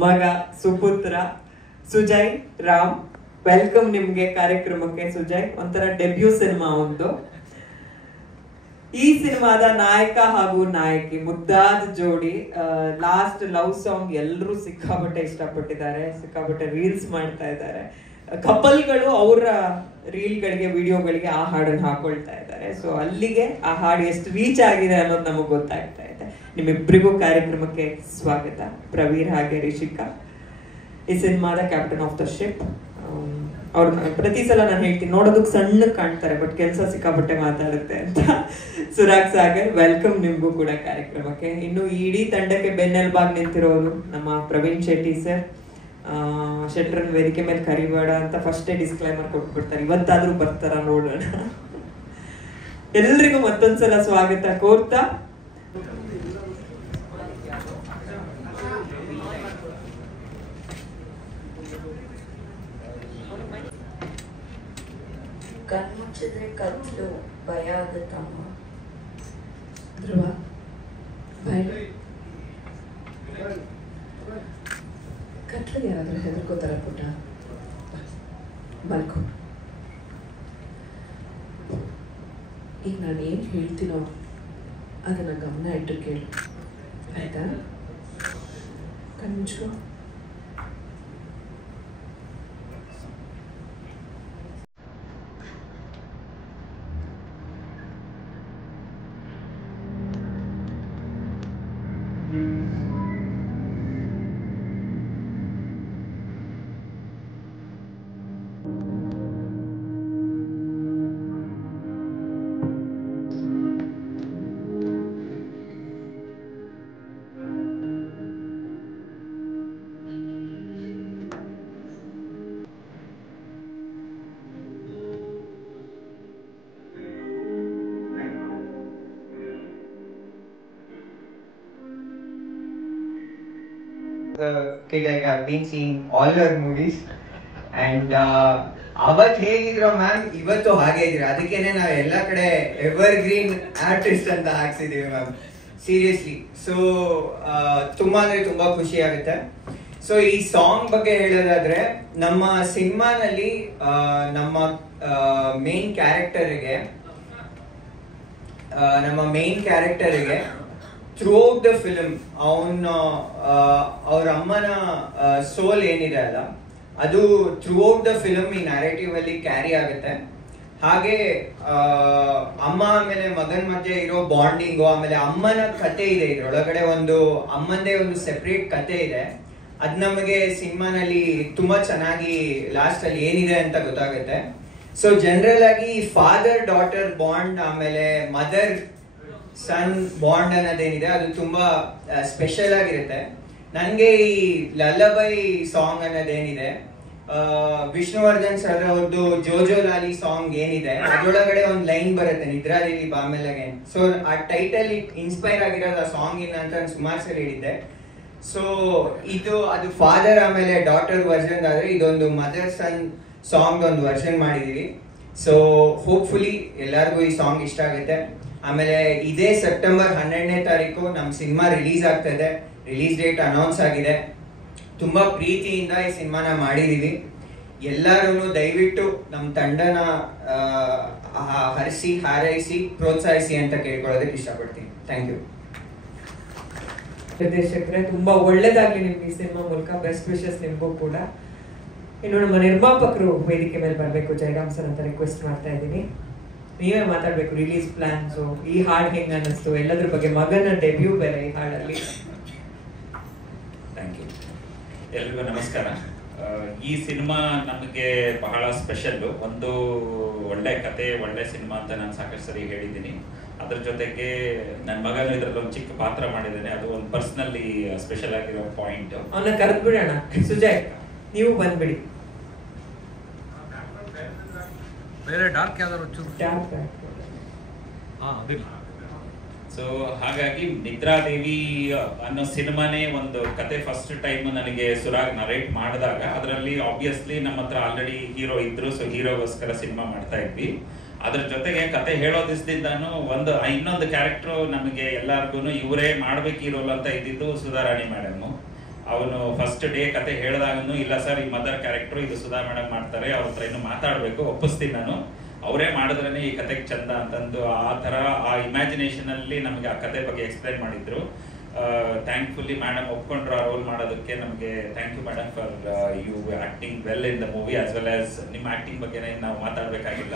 ಮಗ ಸುಪುತ್ರ ಸುಜಯ್ ರಾಮ್. ವೆಲ್ಕಮ್ ನಿಮ್ಗೆ ಕಾರ್ಯಕ್ರಮಕ್ಕೆ ಸುಜಯ್. ಒಂಥರ ಡೆಬ್ಯೂ ಸಿನಿಮಾ ಒಂದು. ಈ ಸಿನಿಮಾದ ನಾಯಕ ಹಾಗೂ ನಾಯಕಿ ಮುದ್ದಾದ ಜೋಡಿ. ಲಾಸ್ಟ್ ಲವ್ ಸಾಂಗ್ ಎಲ್ಲರೂ ಸಿಕ್ಕಾಪಟ್ಟೆ ಇಷ್ಟಪಟ್ಟಿದ್ದಾರೆ, ಸಿಕ್ಕಾಪಟ್ಟೆ ರೀಲ್ಸ್ ಮಾಡ್ತಾ ಇದ್ದಾರೆ. ಕಪಲ್ಗಳು ಅವರ ರೀಲ್ಗಳಿಗೆ ವಿಡಿಯೋಗಳಿಗೆ ಆ ಹಾಡನ್ನು ಹಾಕೊಳ್ತಾ ಇದ್ದಾರೆ. ಸೊ ಅಲ್ಲಿಗೆ ಆ ಹಾಡು ಎಷ್ಟು ರೀಚ್ ಆಗಿದೆ ಅನ್ನೋದು ನಮಗೆ ಗೊತ್ತಾಗ್ತಾ ಇದೆ. ನಿಮ್ಮಿಬ್ಬರಿಗೂ ಕಾರ್ಯಕ್ರಮಕ್ಕೆ ಸ್ವಾಗತ. ಪ್ರವೀರ್ ಹಾಗೆ ರಿಷಿಕಾ ಈ ಸಿನಿಮಾದ ಕ್ಯಾಪ್ಟನ್ ಆಫ್ ದ ಶಿಪ್. ಅವ್ರ ಪ್ರತಿ ಸಲ ನಾನು ಹೇಳ್ತೀನಿ, ನೋಡೋದಕ್ಕೆ ಸಣ್ಣ ಕಾಣ್ತಾರೆ ಬಟ್ ಕೆಲಸ ಸಿಕ್ಕಾಪಟ್ಟೆ ಮಾತಾಡುತ್ತೆ ಅಂತ. ಸುರಾಗ್ ಸಾಗರ್, ವೆಲ್ಕಮ್ ನಿಮ್ಗೂ ಕೂಡ ಕಾರ್ಯಕ್ರಮಕ್ಕೆ. ಇನ್ನು ಇಡೀ ತಂಡಕ್ಕೆ ಬೆನ್ನೆಲುಬಾಗಿ ನಿಂತಿರೋರು ನಮ್ಮ ಪ್ರವೀಣ್ ಶೆಟ್ಟಿ ಸರ್. ಶೆಟ್ರನ್ ವೇದಿಕೆ ಮೇಲೆ ಕರಿಬೇಡ ಅಂತ ಫಸ್ಟೇ ಡಿಸ್ಕ್ಲೈಮರ್ ಕೊಟ್ಬಿಡ್ತಾರೆ, ಇವತ್ತಾದ್ರೂ ಬರ್ತಾರ ನೋಡೋಣ. ಎಲ್ರಿಗೂ ಮತ್ತೊಂದ್ಸಲ ಸ್ವಾಗತ ಕೋರ್ತಾ ಕಣ್ಮುಚ್ಚಿದ್ರೆ ಕತ್ಲು ಭಯ ಆಗುತ್ತಮ್ಮ. ಧ್ರುವ ಕತ್ಲಿಗೆ ಯಾರಾದ್ರೂ ಹೆದರ್ಕೋತಾರ ಪುಟ್ಟ? ಮಲ್ಕೋ. ಈಗ ನಾನು ಏನು ಹೇಳ್ತೀನೋ ಅದನ್ನು ಗಮನ ಇಟ್ಟು ಕೇಳು, ಆಯ್ತಾ? ಕಣ್ಮುಚ್ಕೋ. Kid, like I've been seeing all her movies and ಅವತ್ತು ಹೇಗಿದ್ರು ಮ್ಯಾಮ್ ಇವತ್ತು ಹಾಗೆ ಇದ್ರು. ಅದಕ್ಕೇನೆ ನಾವು ಎಲ್ಲ ಕಡೆ ಎವರ್ ಗ್ರೀನ್ ಆರ್ಟಿಸ್ಟ್ ಅಂತ ಹಾಕ್ಸಿದೀವಿ ಮ್ಯಾಮ್, ಸೀರಿಯಸ್ಲಿ. ಸೊ ತುಂಬಾ ಅಂದ್ರೆ ತುಂಬಾ ಖುಷಿ ಆಗುತ್ತೆ. ಸೊ ಈ ಸಾಂಗ್ ಬಗ್ಗೆ ಹೇಳೋದಾದ್ರೆ, ನಮ್ಮ ಸಿನಿಮಾನಲ್ಲಿ ನಮ್ಮ ಮೇನ್ ಕ್ಯಾರೆಕ್ಟರ್ಗೆ ಥ್ರೂ ಔಟ್ ದ ಫಿಲ್ಮ್ ಅವ್ರ ಅಮ್ಮನ ಸೋಲ್ ಏನಿದೆ ಅಲ್ಲ, ಅದು ಥ್ರೂ ಔಟ್ ದ ಫಿಲ್ಮ್ ಈ ನ್ಯಾರೇಟಿವ್ ಅಲ್ಲಿ ಕ್ಯಾರಿ ಆಗುತ್ತೆ. ಹಾಗೆ ಅಮ್ಮ ಆಮೇಲೆ ಮಗನ್ ಮಧ್ಯೆ ಇರೋ ಬಾಂಡಿಂಗು, ಆಮೇಲೆ ಅಮ್ಮನ ಕತೆ ಇದೆ ಇದ್ರೊಳಗಡೆ, ಒಂದು ಅಮ್ಮಂದೇ ಒಂದು ಸೆಪರೇಟ್ ಕತೆ ಇದೆ. ಅದ್ ನಮಗೆ ಸಿನಿಮಾನಲ್ಲಿ ತುಂಬಾ ಚೆನ್ನಾಗಿ ಲಾಸ್ಟ್ ಅಲ್ಲಿ ಏನಿದೆ ಅಂತ ಗೊತ್ತಾಗುತ್ತೆ. ಸೊ ಜನರಲ್ ಆಗಿ ಫಾದರ್ ಡಾಟರ್ ಬಾಂಡ್ ಆಮೇಲೆ ಮದರ್ ಸನ್ ಬಾಂಡ್ ಅನ್ನೋದೇನಿದೆ ಅದು ತುಂಬಾ ಸ್ಪೆಷಲ್ ಆಗಿರುತ್ತೆ. ನನಗೆ ಈ ಲಲ್ಲಬೈ ಸಾಂಗ್ ಅನ್ನೋದೇನಿದೆ, ವಿಷ್ಣುವರ್ಧನ್ ಸರ್ ಅವ್ರದ್ದು ಜೋಜೋ ಲಾಲಿ ಸಾಂಗ್ ಏನಿದೆ ಅದರೊಳಗಡೆ ಒಂದು ಲೈನ್ ಬರುತ್ತೆ, ನಿದ್ರಾದೇವಿ ಬಾಮೆಲಗೆ. ಸೊ ಆ ಟೈಟಲ್ ಇನ್ಸ್ಪೈರ್ ಆಗಿರೋದು ಆ ಸಾಂಗ್ ಇನ್ನ ಅಂತ ಸುಮಾರು ಸಲ ಹೇಳಿದ್ದೆ. ಸೊ ಅದು ಫಾದರ್ ಆಮೇಲೆ ಡಾಟರ್ ವರ್ಷನ್ ಆದ್ರೆ, ಇದೊಂದು ಮದರ್ ಸನ್ ಸಾಂಗ್ ಒಂದು ವರ್ಷನ್ ಮಾಡಿದೀವಿ. ಸೊ ಹೋಪ್ಫುಲಿ ಎಲ್ಲರಿಗೂ ಈ ಸಾಂಗ್ ಇಷ್ಟ ಆಗುತ್ತೆ. ಆಮೇಲೆ ಇದೇ ಸೆಪ್ಟೆಂಬರ್ 12ನೇ ತಾರೀಕು ನಮ್ಮ ಸಿನಿಮಾ ರಿಲೀಸ್ ಆಗ್ತದೆ. ರಿಲೀಸ್ ಡೇಟ್ ಅನೌನ್ಸ್ ಆಗಿದೆ. ತುಂಬಾ ಪ್ರೀತಿಯಿಂದ ಈ ಸಿನಿಮಾನ ಮಾಡಿದೀವಿ. ಎಲ್ಲರೂ ದಯವಿಟ್ಟು ನಮ್ಮ ತಂಡನ ಹರಿಸಿ ಹಾರೈಸಿ ಪ್ರೋತ್ಸಾಹಿಸಿ ಅಂತ ಕೇಳ್ಕೊಳ್ಳೋದಕ್ಕೆ ಇಷ್ಟಪಡ್ತೀನಿ. Thank you. ನಿರ್ದೇಶಕರೇ, ತುಂಬಾ ಒಳ್ಳೇದಾಗ್ಲಿ ನಿಮ್ಗೆ ಈ ಸಿನಿಮಾ ಮೂಲಕ. ಬೆಸ್ಟ್ ವಿಶಸ್ ನಿಮ್ಗೂ ಕೂಡ. ಇನ್ನು ನಮ್ಮ ನಿರ್ಮಾಪಕರು ವೇದಿಕೆ ಮೇಲೆ ಬರ್ಬೇಕು, ಜಯರಾಮ್ ಸರ್ ಅಂತ ರಿಕ್ವೆಸ್ಟ್ ಮಾಡ್ತಾ ಇದ್ದೀನಿ. ನೀವೇ ಮಾತಾಡ್ಬೇಕು, ರಿಲೀಸ್ ಪ್ಲಾನ್ಸ್, ಈ ಹಾಡ್ ಹೆಂಗ್ ಅನ್ನಿಸ್ತು, ಎಲ್ಲದ್ರ ಬಗ್ಗೆ. ಮಗನ ಡೆಬ್ಯೂ ಬೇರೆ ಈ ಹಾಡಲ್ಲಿ. Thank you. ಎಲ್ರಿಗೂ ನಮಸ್ಕಾರ. ಈ ಸಿನಿಮಾ ನಮಗೆ ಬಹಳ ಸ್ಪೆಷಲ್. ಒಂದು ಒಳ್ಳೆ ಕತೆ, ಒಳ್ಳೆ ಸಿನಿಮಾ ಅಂತ ನಾನು ಸಾಕಷ್ಟು ಸರಿ ಹೇಳಿದ್ದೀನಿ. ಅದ್ರ ಜೊತೆಗೆ ನನ್ನ ಮಗನು ಇದರಲ್ಲಿ ಒಂದು ಚಿಕ್ಕ ಪಾತ್ರ ಮಾಡಿದ್ದಾನೆ. ಅದು ಒಂದು ಪರ್ಸನಲಿ ಸ್ಪೆಷಲ್ ಆಗಿರೋ ಪಾಯಿಂಟ್. ಅವನ್ನ ಕರೆದು ಬಿಡೋಣ. ಸುಜಯ್, ನೀವು ಬಂದ್ಬಿಡಿ. ಬೇರೆ ಡಾರ್ಕ್ ಯಾವ್ದಾದ್ರು ಸೊ ಹಾಗಾಗಿ ನಿದ್ರಾದೇವಿ ಅನ್ನೋ ಸಿನಿಮಾನೇ ಒಂದು ಕತೆ ಫಸ್ಟ್ ಟೈಮ್ ನನಗೆ ಸುರಾಗ್ ನರೇಟ್ ಮಾಡಿದಾಗ, ಅದರಲ್ಲಿ ಆಬ್ವಿಯಸ್ಲಿ ನಮ್ಮ ಹತ್ರ ಆಲ್ರೆಡಿ ಹೀರೋ ಇದ್ರು. ಸೊ ಹೀರೋಗೋಸ್ಕರ ಸಿನಿಮಾ ಮಾಡ್ತಾ ಇದ್ವಿ. ಅದ್ರ ಜೊತೆಗೆ ಕತೆ ಹೇಳೋ ದಿವಸದಿಂದಾನು ಇನ್ನೊಂದು ಕ್ಯಾರೆಕ್ಟರ್ ನಮಗೆ ಎಲ್ಲಾರ್ಗು ಇವರೇ ಮಾಡ್ಬೇಕು ಈ ರೋಲ್ ಅಂತ ಇದ್ದಿದ್ದು ಸುಧಾರಾಣಿ ಮೇಡಮ್. ಅವನು ಫಸ್ಟ್ ಡೇ ಕತೆ ಹೇಳಿದಾಗನು ಇಲ್ಲ ಸರ್ ಈ ಮದರ್ ಕ್ಯಾರೆಕ್ಟರ್ ಇದು ಸುಧಾ ಮೇಡಮ್ ಮಾಡ್ತಾರೆ, ಅವ್ರ ಹತ್ರ ಇನ್ನು ಮಾತಾಡಬೇಕು, ಒಪ್ಪಿಸ್ತೀನಿ ನಾನು, ಅವರೇ ಮಾಡಿದ್ರೇನೆ ಈ ಕತೆಗೆ ಚಂದ ಅಂತಂದು ಆ ಥರ ಆ ಇಮ್ಯಾಜಿನೇಷನ್ ಅಲ್ಲಿ ನಮಗೆ ಆ ಕತೆ ಬಗ್ಗೆ ಎಕ್ಸ್ಪ್ಲೈನ್ ಮಾಡಿದ್ರು. ಥ್ಯಾಂಕ್ಫುಲ್ಲಿ ಮೇಡಮ್ ಒಪ್ಕೊಂಡ್ರು ಆ ರೋಲ್ ಮಾಡೋದಕ್ಕೆ. ನಮಗೆ thank you madam for you acting well in the movie as well as ನಿಮ್ಮ ಆಕ್ಟಿಂಗ್ ಬಗ್ಗೆ ನಾವು ಮಾತಾಡಬೇಕಾಗಿಲ್ಲ,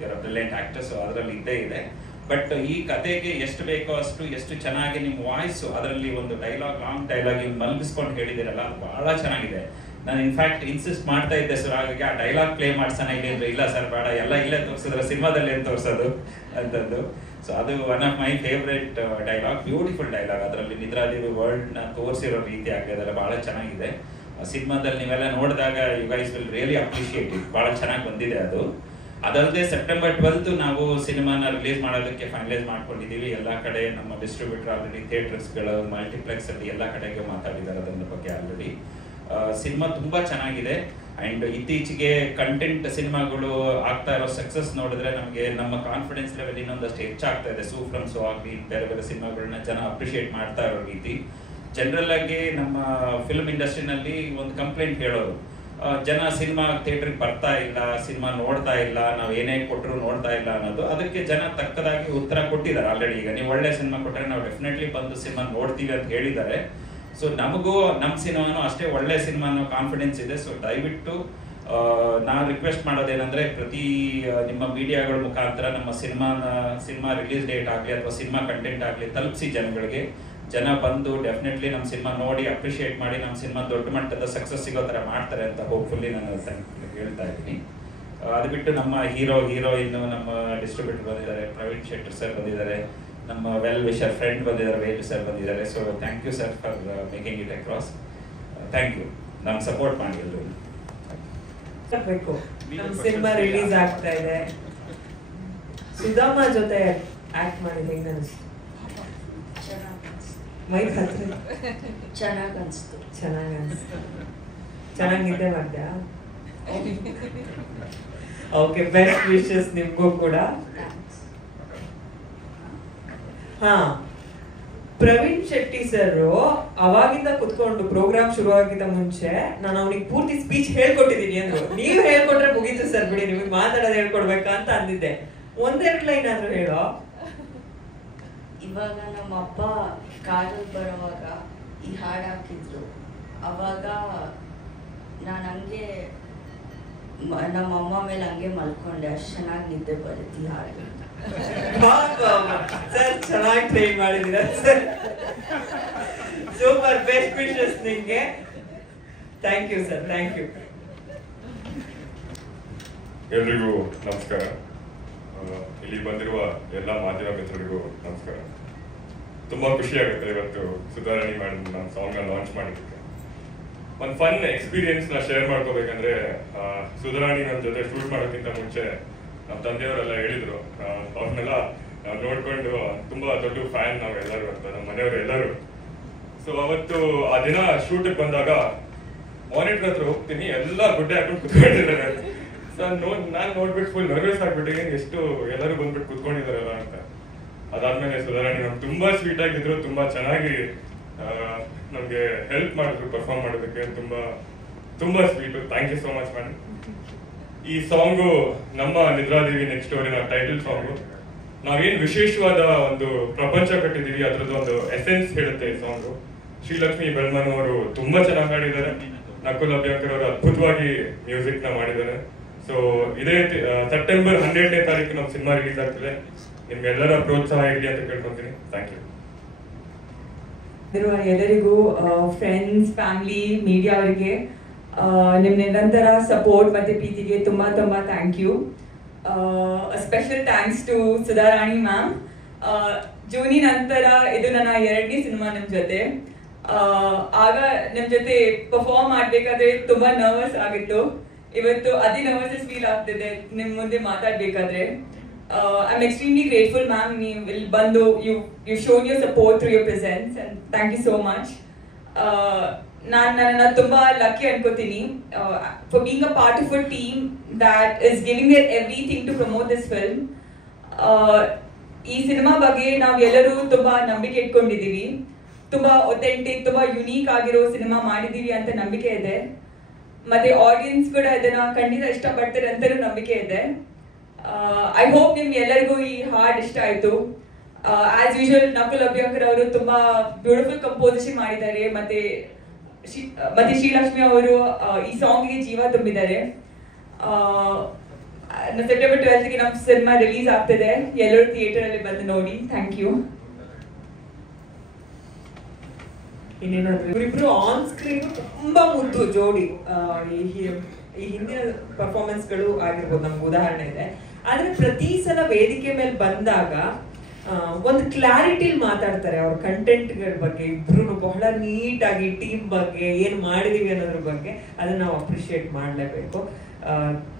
ಯುವರ್ ಬ್ರಿಲಿಯಂಟ್ ಆಕ್ಟರ್, ಸೊ ಅದರಲ್ಲಿ ಇದ್ದೇ ಇದೆ. ಬಟ್ ಈ ಕತೆಗೆ ಎಷ್ಟು ಬೇಕೋ ಅಷ್ಟು ಎಷ್ಟು ಚೆನ್ನಾಗಿ ನಿಮ್ಮ ವಾಯ್ಸು ಅದರಲ್ಲಿ ಒಂದು ಡೈಲಾಗ್, ಲಾಂಗ್ ಡೈಲಾಗ್ ಇವ್ ಮಲಗಿಸ್ಕೊಂಡು ಹೇಳಿದಿರಲ್ಲ, ಬಹಳ ಚೆನ್ನಾಗಿದೆ. ನಾನು ಇನ್ಫ್ಯಾಕ್ಟ್ ಇನ್ಸಿಸ್ಟ್ ಮಾಡ್ತಾ ಇದ್ದೆ ಸರ್ ಹಾಗಾಗಿ ಆ ಡೈಲಾಗ್ ಪ್ಲೇ ಮಾಡ್ಸೋಣ ಇಲ್ಲಿ ಅಂದ್ರೆ ಇಲ್ಲ ಸರ್ ಬೇಡ, ಎಲ್ಲ ಇಲ್ಲೇ ತೋರಿಸಿದ್ರೆ ಸಿನಿಮಾದಲ್ಲಿ ಏನು ತೋರಿಸೋದು ಅಂತಂದು. ಸೊ ಅದು one of my favourite dialogue, beautiful dialogue. ಅದರಲ್ಲಿ ನಿದ್ರಾದೇವಿ ವರ್ಲ್ಡ್ನ ತೋರಿಸಿರೋ ರೀತಿ ಆಗಿದೆ, ಅದೆಲ್ಲ ಬಹಳ ಚೆನ್ನಾಗಿದೆ. ಸಿನಿಮಾದಲ್ಲಿ ನೀವೆಲ್ಲ ನೋಡಿದಾಗ you guys will really appreciate it, ಬಹಳ ಚೆನ್ನಾಗಿ ಬಂದಿದೆ ಅದು. ಅದಲ್ಲದೆ ಸೆಪ್ಟೆಂಬರ್ 12 ನಾವು ಸಿನಿಮಾನ ರಿಲೀಸ್ ಮಾಡೋದಕ್ಕೆ ಫೈನಲೈಸ್ ಮಾಡ್ಕೊಂಡಿದ್ದೀವಿ. ಎಲ್ಲ ಕಡೆ ನಮ್ಮ ಡಿಸ್ಟ್ರಿಬ್ಯೂಟರ್ ಆಲ್ರೆಡಿ ಥಿಯೇಟರ್ಸ್ಗಳು, ಮಲ್ಟಿಪ್ಲೆಕ್ಸ್ ಅಲ್ಲಿ ಎಲ್ಲ ಕಡೆಗೆ ಮಾತಾಡಿದ್ದಾರೆ ಅದರ ಬಗ್ಗೆ ಆಲ್ರೆಡಿ. ಸಿನಿಮಾ ತುಂಬಾ ಚೆನ್ನಾಗಿದೆ. ಅಂಡ್ ಇತ್ತೀಚೆಗೆ ಕಂಟೆಂಟ್ ಸಿನಿಮಾಗಳು ಆಗ್ತಾ ಇರೋ ಸಕ್ಸಸ್ ನೋಡಿದ್ರೆ ನಮಗೆ ನಮ್ಮ ಕಾನ್ಫಿಡೆನ್ಸ್ ಲೆವೆಲ್ ಇನ್ನೊಂದಷ್ಟು ಹೆಚ್ಚಾಗ್ತಾ ಇದೆ. ಸೂ ಫ್ರಮ್ ಸೋ ಆಗಲಿ ಬೇರೆ ಬೇರೆ ಸಿನಿಮಾಗಳನ್ನ ಜನ ಅಪ್ರಿಷಿಯೇಟ್ ಮಾಡ್ತಾ ಇರೋ ರೀತಿ. ಜನರಲ್ ಆಗಿ ನಮ್ಮ ಫಿಲ್ಮ್ ಇಂಡಸ್ಟ್ರಿನಲ್ಲಿ ಒಂದು ಕಂಪ್ಲೇಂಟ್ ಹೇಳೋರು, ಜನ ಸಿನಿಮಾ ಥಿಯೇಟರ್ಗೆ ಬರ್ತಾ ಇಲ್ಲ, ಸಿನಿಮಾ ನೋಡ್ತಾ ಇಲ್ಲ, ನಾವು ಏನೇ ಕೊಟ್ಟರು ನೋಡ್ತಾ ಇಲ್ಲ ಅನ್ನೋದು. ಅದಕ್ಕೆ ಜನ ತಕ್ಕದಾಗಿ ಉತ್ತರ ಕೊಟ್ಟಿದ್ದಾರೆ ಆಲ್ರೆಡಿ. ಈಗ ನೀವು ಒಳ್ಳೆ ಸಿನಿಮಾ ಕೊಟ್ಟರೆ ನಾವು ಡೆಫಿನೆಟ್ಲಿ ಬಂದು ಸಿನಿಮಾ ನೋಡ್ತೀವಿ ಅಂತ ಹೇಳಿದ್ದಾರೆ. ಸೊ ನಮಗೂ ನಮ್ಮ ಸಿನಿಮಾನು ಅಷ್ಟೇ ಒಳ್ಳೆ ಸಿನಿಮಾ ಅನ್ನೋ ಕಾನ್ಫಿಡೆನ್ಸ್ ಇದೆ. ಸೊ ದಯವಿಟ್ಟು ನಾನು ರಿಕ್ವೆಸ್ಟ್ ಮಾಡೋದೇನೆಂದ್ರೆ ಪ್ರತಿ ನಿಮ್ಮ ಮೀಡಿಯಾಗಳ ಮುಖಾಂತರ ನಮ್ಮ ಸಿನಿಮಾ ರಿಲೀಸ್ ಡೇಟ್ ಆಗಲಿ ಅಥವಾ ಸಿನಿಮಾ ಕಂಟೆಂಟ್ ಆಗಲಿ ತಲುಪಿಸಿ ಜನಗಳಿಗೆ. ಜನ ಬಂದು ಡೆಫಿನೆಟ್ಲಿ ನಮ್ಮ ಸಿನಿಮಾ ನೋಡಿ ಅಪ್ರಿಷಿಯೇಟ್ ಮಾಡಿ ನಮ್ಮ ಸಿನಿಮಾ ದೊಡ್ಡ ಮಟ್ಟದ ಸಕ್ಸಸ್ ಸಿಗೋ ಥರ ಮಾಡ್ತಾರೆ ಅಂತ ಹೋಪ್ಫುಲ್ಲಿ ನಾನು ಹೇಳ್ತಾ ಇದ್ದೀನಿ. ಅದು ಬಿಟ್ಟು ನಮ್ಮ ಹೀರೋಯಿನ್ ನಮ್ಮ ಡಿಸ್ಟ್ರಿಬ್ಯೂಟರ್ ಬಂದಿದ್ದಾರೆ, ಪ್ರವೀಣ್ ಶೆಟ್ಟರ್ ಸರ್ ಬಂದಿದ್ದಾರೆ, ನಮ್ಮ ವೆಲ್ ವಿಶರ್ ಫ್ರೆಂಡ್ ಬಂದಿದ್ದಾರೆ, ವೇಲು ಸರ್ ಬಂದಿದ್ದಾರೆ. So thank you sir for making it across. Thank you, ನಮ್ಮ ಸಪೋರ್ಟ್ ಮಾಡಿ ಎಲ್ಲರೂ. ನಮ್ಮ ಸಿನಿಮಾ ರಿಲೀಸ್ ಆಗ್ತಾ ಇದೆ. ಸುಧಾಮ ಜೊತೆ ಆಕ್ಟ್ ಮಾಡಿದ್ರೆ ಹೆಂಗ ಅನಿಸ್ತು? ಮೈಕ್ ಹತ್ರ ಚೆನ್ನಾಗಿ ಅನಿಸ್ತು. ಚೆನ್ನಾಗಿ ನಿದ್ದೆ ಮಾಡ್ದ್ಯಾ? ಓಕೆ, ಬೆಸ್ಟ್ ವಿಶಸ್ ನಿಮ್ಗೂ ಕೂಡ. ಹಾ, ಪ್ರವೀಣ್ ಶೆಟ್ಟಿ ಸರ್ ಅವಾಗಿಂದ ಕುತ್ಕೊಂಡು ಪ್ರೋಗ್ರಾಮ್ ಶುರುವಾಗಿದ್ದ ಮುಂಚೆ ನಾನು ಅವ್ನಿಗೆ ಪೂರ್ತಿ ಸ್ಪೀಚ್ ಹೇಳ್ಕೊಟ್ಟಿದ್ದೀನಿ ಅಂದ್ರು. ನೀವು ಹೇಳ್ಕೊಟ್ರೆ ಮುಗೀತು ಸರ್ ಬಿಡಿ, ನಿಮಗೆ ಮಾತಾಡೋದು ಹೇಳ್ಕೊಡ್ಬೇಕಾ ಅಂತ ಅಂದಿದ್ದೆ. ಒಂದೆರಡು ಲೈನ್ ಆದ್ರೂ ಹೇಳೋ. ಇವಾಗ ನಮ್ಮ ಅಪ್ಪ ಕಾರಲ್ಲಿ ಬರೋವಾಗ ಈ ಹಾಡು ಹಾಕಿದ್ರು. ಅವಾಗ ನಾನು ಹಂಗೆ ನಮ್ಮ ಅಮ್ಮ ಮೇಲೆ ಹಂಗೆ ಮಲ್ಕೊಂಡೆ, ಅಷ್ಟು ಚೆನ್ನಾಗಿ ನಿದ್ದೆ ಬರುತ್ತೆ ಈ ಹಾಡು. ಸರ್ ಚೆನ್ನಾಗಿ ಟ್ರೈನ್ ಮಾಡಿದ್ದೀರಾ ಸರ್. ಸೂಪರ್, ಬೆಸ್ಟ್ ವಿಶಸ್ ನಿಮ್ಗೆ. Thank you sir, thank you. ಎಲ್ರಿಗೂ ನಮಸ್ಕಾರ. ಇಲ್ಲಿ ಬಂದಿರುವ ಎಲ್ಲ ಮಾಧ್ಯಮ ಮಿತ್ರರಿಗೂ ನಮಸ್ಕಾರ. ತುಂಬಾ ಖುಷಿ ಆಗುತ್ತೆ ಇವತ್ತು ಸುಧಾರಾಣಿ ಮೇಡಮ್ ನನ್ನ ಸಾಂಗ್ ನ ಲಾಂಚ್ ಮಾಡಿದ್ದಕ್ಕೆ. ಒಂದು ಫನ್ ಎಕ್ಸ್ಪೀರಿಯನ್ಸ್ ನ ಶೇರ್ ಮಾಡ್ಕೋಬೇಕಂದ್ರೆ, ಸುಧಾರಾಣಿ ನನ್ನ ಜೊತೆ ಶೂಟ್ ಮಾಡೋಕ್ಕಿಂತ ಮುಂಚೆ ನಮ್ಮ ತಂದೆಯವರೆಲ್ಲ ಹೇಳಿದ್ರು, ಅವ್ರನ್ನೆಲ್ಲ ನೋಡ್ಕೊಂಡು ತುಂಬಾ ದೊಡ್ಡ ಫ್ಯಾನ್ ನಾವೆಲ್ಲರೂ ಅಂತ, ನಮ್ಮ ಮನೆಯವರು ಎಲ್ಲರೂ. ಸೊ ಅವತ್ತು ಆ ದಿನ ಶೂಟಿಗೆ ಬಂದಾಗ ಮಾನಿಟರ್ ಹತ್ರ ಹೋಗ್ತೀನಿ, ಎಲ್ಲ ಗುಡ್ಡೆ ಹಾಕೊಂಡು ಕುತ್ಕೊಂಡಿದ್ದಾರೆ. ನಾನು ನೋಡ್ಬಿಟ್ಟು ಫುಲ್ ನರ್ವಸ್ ಆಗ್ಬಿಟ್ಟು ಎಷ್ಟು ಎಲ್ಲರೂ ಬಂದ್ಬಿಟ್ಟು ಕುತ್ಕೊಂಡಿದಾರಲ್ಲ ಅಂತ. ಅದಾದ್ಮೇಲೆ ಸುಧಾರಾಣಿ ನಮ್ಗೆ ತುಂಬಾ ಸ್ವೀಟ್ ಆಗಿದ್ರು, ತುಂಬಾ ಚೆನ್ನಾಗಿ ನಮ್ಗೆ ಹೆಲ್ಪ್ ಮಾಡಿದ್ರು ಪರ್ಫಾರ್ಮ್ ಮಾಡೋದಕ್ಕೆ. ತುಂಬಾ sweet. Thank you so much madam. ಈ ಸಾಂಗು ನಮ್ಮ ನಿದ್ರಾದೇವಿ ನೆಕ್ಸ್ಟ್ ಸ್ಟೋರಿನ ಟೈಟಲ್ ಸಾಂಗು. ನಾವೇನ್ ವಿಶೇಷವಾದ ಒಂದು ಪ್ರಪಂಚ ಕಟ್ಟಿದೀವಿ ಅದ್ರದ್ದು ಒಂದು ಎಸೆನ್ಸ್ ಹೇಳುತ್ತೆ ಈ ಸಾಂಗು. ಶ್ರೀಲಕ್ಷ್ಮಿ ಬೆಳ್ಮನ್ ಅವರು ತುಂಬಾ ಚೆನ್ನಾಗಿ ಹಾಡಿದ್ದಾರೆ. ನಕುಲ್ ಅಭ್ಯಂಕರ್ ಅವರು ಅದ್ಭುತವಾಗಿ ಮ್ಯೂಸಿಕ್ ನ ಮಾಡಿದ್ದಾರೆ. ಸೊ ಇದೇ ಸೆಪ್ಟೆಂಬರ್ 12ನೇ ತಾರೀಕು ನಮ್ಮ ಸಿನಿಮಾ ರಿಲೀಸ್ ಆಗ್ತದೆ. ನಿಮ್ಗೆಲ್ಲರ ಪ್ರೋತ್ಸಾಹ ಇರಲಿ ಅಂತ ಕೇಳ್ಕೊಂತೀನಿ. Thank you. ಎಲ್ಲರಿಗೂ ಫ್ರೆಂಡ್ಸ್, ಫ್ಯಾಮಿಲಿ, ಮೀಡಿಯಾ ಅವರಿಗೆ ನಿಮ್ಮ ನಿರಂತರ ಸಪೋರ್ಟ್ ಮತ್ತೆ ಪ್ರೀತಿಗೆ ತುಂಬಾ thank you. Special thanks to Sudharani ma'am. ಜೂನಿ ನಂತರ ಇದು ನನ್ನ 2ನೇ ಸಿನಿಮಾ ನಿಮ್ಮ ಜೊತೆ. ಆಗ ನಿಮ್ಮ ಜೊತೆ ಪರ್ಫಾರ್ಮ್ ಮಾಡ್ಬೇಕಾದ್ರೆ ತುಂಬಾ ನರ್ವಸ್ ಆಗಿತ್ತು. ಇವತ್ತು ಅದೇ ನರ್ವಸ್ ಫೀಲ್ ಆಗ್ತಿದೆ ನಿಮ್ಮ ಮುಂದೆ ಮಾತಾಡ್ಬೇಕಾದ್ರೆ. I'm extremely grateful, ma'am. You shown your support through your presence, and thank you so much. ನಾನು ತುಂಬಾ ಲಕ್ಕಿ ಅನ್ಕೋತೀನಿ for being a part of a team that is giving their everything to promote this film. ಈ cinema ಬಗ್ಗೆ ನಾವು ಎಲ್ಲರೂ ತುಂಬಾ ನಂಬಿಕೆ ಇಟ್ಕೊಂಡಿದ್ದೀವಿ. ತುಂಬಾ ಒಥೆಂಟಿಕ್, ತುಂಬಾ ಯುನೀಕ್ ಆಗಿರೋ ಸಿನಿಮಾ ಮಾಡಿದೀವಿ ಅಂತ ನಂಬಿಕೆ ಇದೆ. ಮತ್ತೆ ಆಡಿಯನ್ಸ್ ಕೂಡ ಇದನ್ನ ಖಂಡಿತ ಇಷ್ಟಪಡ್ತಾರೆ ಅಂತಲೂ ನಂಬಿಕೆ ಇದೆ. ಐ ಹೋಪ್ ನಿಮ್ಗೆ ಎಲ್ಲರಿಗೂ ಈ ಹಾಡ್ ಇಷ್ಟ ಆಯ್ತು. ಆಸ್ ಯೂಶುವಲ್ ನಕುಲ್ ಅಭ್ಯಂಕರ್ ಅವರು ತುಂಬಾ ಬ್ಯೂಟಿಫುಲ್ ಕಂಪೋಸಿಷನ್ ಮಾಡಿದ್ದಾರೆ, ಮತ್ತೆ ಶ್ರೀಲಕ್ಷ್ಮಿ ಅವರು ಈ ಸಾಂಗ್ಗೆ ಜೀವ ತುಂಬಿದ್ದಾರೆ. ಸೆಪ್ಟೆಂಬರ್ 12ಗೆ ನಮ್ಮ ಸಿನಿಮಾ ರಿಲೀಸ್ ಆಗ್ತಿದೆ, ಎಲ್ಲರೂ ಥಿಯೇಟರ್ ಅಲ್ಲಿ ಬಂದು ನೋಡಿ. Thank you. ಇವರಿಬ್ರು ಆನ್ ಸ್ಕ್ರೀನ್ ತುಂಬಾ ಮುದ್ದು ಜೋಡಿ. ಈ ಹಿಂದಿನ ಪರ್ಫಾರ್ಮೆನ್ಸ್ ಗಳು ಆಗಿರ್ಬೋದು, ನಮ್ಗೆ ಉದಾಹರಣೆ ಇದೆ. ಆದ್ರೆ ಪ್ರತಿ ಸಲ ವೇದಿಕೆ ಮೇಲೆ ಬಂದಾಗ ಒಂದು ಕ್ಲಾರಿಟಿಲಿ ಮಾತಾಡ್ತಾರೆ ಅವ್ರ ಕಂಟೆಂಟ್ಗಳ ಬಗ್ಗೆ. ಇಬ್ರು ಬಹಳ ನೀಟಾಗಿ ಟೀಮ್ ಬಗ್ಗೆ ಏನ್ ಮಾಡಿದೀವಿ ಅನ್ನೋದ್ರ ಬಗ್ಗೆ ಅದನ್ನ ನಾವು ಅಪ್ರಿಶಿಯೇಟ್ ಮಾಡ್ಲೇಬೇಕು.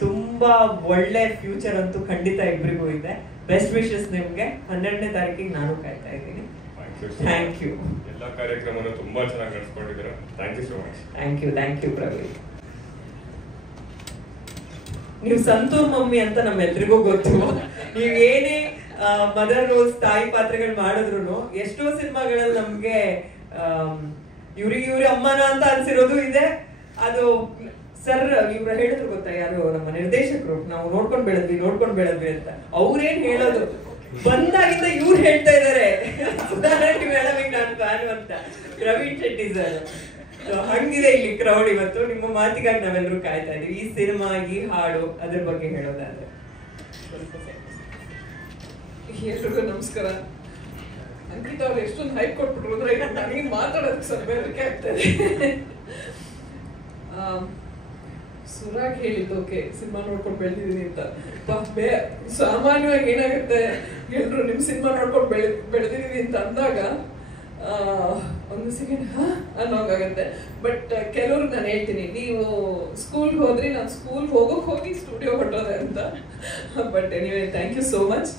ತುಂಬಾ ಒಳ್ಳೆ ಫ್ಯೂಚರ್ ಅಂತೂ ಖಂಡಿತ ಇಬ್ರಿಗೂ ಇದೆ. ಬೆಸ್ಟ್ ವಿಶಸ್ ನಿಮ್ಗೆ. 12ನೇ ತಾರೀಕಿಗೆ ನಾನು ಕಾಯ್ತಾ ಇದ್ದೀನಿ. Thank you. ಎಲ್ಲ ಕಾರ್ಯಕ್ರಮನ ತುಂಬಾ ಚೆನ್ನಾಗಿ ನಡೆಸ್ಕೊಂಡಿದ್ದೀರಾ. Thank you so much. Thank you Praveen. ನೀವು ಸಂತೂರ್ ಮಮ್ಮಿ ಅಂತ ನಮ್ಮೆಲ್ರಿಗೂ ಗೊತ್ತು. ನೀವ್ ಏನೇ ಮದರ್ ರೋಲ್ಸ್ ತಾಯಿ ಪಾತ್ರಗಳು ಮಾಡಿದ್ರು ಎಷ್ಟೋ ಸಿನಿಮಾಗಳಲ್ಲಿ ನಮ್ಗೆ ಇವ್ರಿಗೆ ಅಮ್ಮನ ಅಂತ ಅನ್ಸಿರೋದು ಇದೆ. ಅದು ಸರ್ ಇವ್ರು ಹೇಳಿದ್ರು ಗೊತ್ತಾ, ಯಾರು ನಮ್ಮ ನಿರ್ದೇಶಕರು, ನಾವು ನೋಡ್ಕೊಂಡ್ ಬೆಳೆದ್ವಿ ಅಂತ. ಅವ್ರೇನ್ ಹೇಳೋದು ಬಂದಾಗಿಂದ ಇವ್ರು ಹೇಳ್ತಾ ಇದಾರೆ ಸುಧಾರಣೆ ಮೇಡಮಿಗೆ ನಾನು ಫ್ಯಾನು ಅಂತ, ಪ್ರವೀಣ್ ಶೆಟ್ಟಿ ಸರ್. ಹಂಗಿದೆ ಇಲ್ಲಿ ಕ್ರೌಡ್ ಇವತ್ತು. ನಿಮ್ಮ ಮಾತಿಗಾಗಿ ನಾವೆಲ್ಲರೂ ಕಾಯ್ತಾ ಇದೀವಿ. ಈ ಸಿನಿಮಾ, ಈ ಹಾಡು, ಅದ್ರ ಬಗ್ಗೆ ಹೇಳೋದಾದ್ರೆ. ಎಲ್ರಿಗೂ ನಮಸ್ಕಾರ. ಅಂಕಿತಾ ಅವ್ರು ಎಷ್ಟೊಂದು ಹೈಪ್ ಕೊಟ್ಬಿಟ್ರು ಅಂದ್ರೆ ನನಗೆ ಮಾತಾಡೋದಕ್ಕೆ ಸ್ವಲ್ಪ ಬೇರೆ ಆಗ್ತದೆ. ಸುರಾಗ್ ಹೇಳಿದ್ದು ಓಕೆ, ಸಿನಿಮಾ ನೋಡ್ಕೊಂಡು ಬೆಳೆದಿದ್ದೀನಿ ಅಂತ. ಸಾಮಾನ್ಯವಾಗಿ ಏನಾಗುತ್ತೆ, ಎಲ್ರು ನಿಮ್ ಸಿನಿಮಾ ನೋಡ್ಕೊಂಡು ಬೆಳೆದಿದ್ದೀನಿ ಅಂತ ಅಂದಾಗ ಒಂದು ಸೆಕೆಂಡ್ ಅನ್ನೋಂಗಾಗತ್ತೆ. ಬಟ್ ಕೆಲವ್ರು ನಾನು ಹೇಳ್ತೀನಿ, ನೀವು ಸ್ಕೂಲ್ಗೆ ಹೋದ್ರಿ, ನಾನು ಸ್ಕೂಲ್ಗೆ ಹೋಗಿ ಸ್ಟುಡಿಯೋ ಹೊಟ್ಟೋದೆ ಅಂತ. But anyway thank you so much.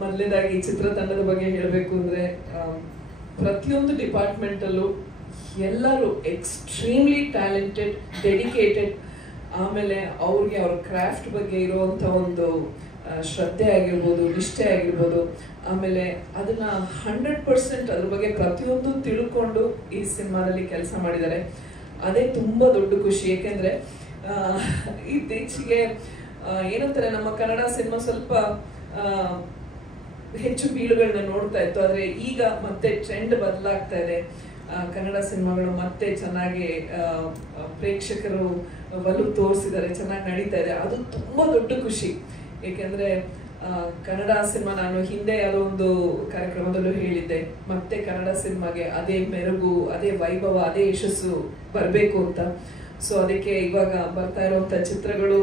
ಮೊದಲನೇದಾಗಿ ಚಿತ್ರತಂಡದ ಬಗ್ಗೆ ಹೇಳಬೇಕು ಅಂದರೆ, ಪ್ರತಿಯೊಂದು ಡಿಪಾರ್ಟ್ಮೆಂಟಲ್ಲೂ ಎಲ್ಲರೂ ಎಕ್ಸ್ಟ್ರೀಮ್ಲಿ ಟ್ಯಾಲೆಂಟೆಡ್, ಡೆಡಿಕೇಟೆಡ್. ಆಮೇಲೆ ಅವ್ರಿಗೆ ಅವ್ರ ಕ್ರಾಫ್ಟ್ ಬಗ್ಗೆ ಇರುವಂಥ ಒಂದು ಶ್ರದ್ಧೆ ಆಗಿರ್ಬೋದು, ನಿಷ್ಠೆ ಆಗಿರ್ಬೋದು, ಆಮೇಲೆ ಅದನ್ನ 100% ಅದ್ರ ಬಗ್ಗೆ ಪ್ರತಿಯೊಂದು ತಿಳ್ಕೊಂಡು ಈ ಸಿನಿಮಾದಲ್ಲಿ ಕೆಲಸ ಮಾಡಿದ್ದಾರೆ. ಅದೇ ತುಂಬ ದೊಡ್ಡ ಖುಷಿ. ಏಕೆಂದರೆ ಇತ್ತೀಚೆಗೆ ಏನಂತಾರೆ, ನಮ್ಮ ಕನ್ನಡ ಸಿನಿಮಾ ಸ್ವಲ್ಪ ಹೆಚ್ಚು ಬೀಳುಗಳನ್ನ ನೋಡ್ತಾ ಇತ್ತು. ಆದರೆ ಈಗ ಮತ್ತೆ ಟ್ರೆಂಡ್ ಬದಲಾಗ್ತಾ ಇದೆ. ಕನ್ನಡ ಸಿನಿಮಾಗಳು ಮತ್ತೆ ಚೆನ್ನಾಗಿ ಪ್ರೇಕ್ಷಕರು ಒಲವು ತೋರಿಸಿದ್ದಾರೆ, ಚೆನ್ನಾಗಿ ನಡೀತಾ ಇದೆ. ಅದು ತುಂಬ ದೊಡ್ಡ ಖುಷಿ. ಏಕೆಂದರೆ ಕನ್ನಡ ಸಿನಿಮಾ, ನಾನು ಹಿಂದೆ ಯಾವುದೋ ಒಂದು ಕಾರ್ಯಕ್ರಮದಲ್ಲೂ ಹೇಳಿದ್ದೆ, ಮತ್ತೆ ಕನ್ನಡ ಸಿನಿಮಾಗೆ ಅದೇ ಮೆರುಗು, ಅದೇ ವೈಭವ, ಅದೇ ಯಶಸ್ಸು ಬರಬೇಕು ಅಂತ. ಸೊ ಅದಕ್ಕೆ ಇವಾಗ ಬರ್ತಾ ಇರುವಂಥ ಚಿತ್ರಗಳು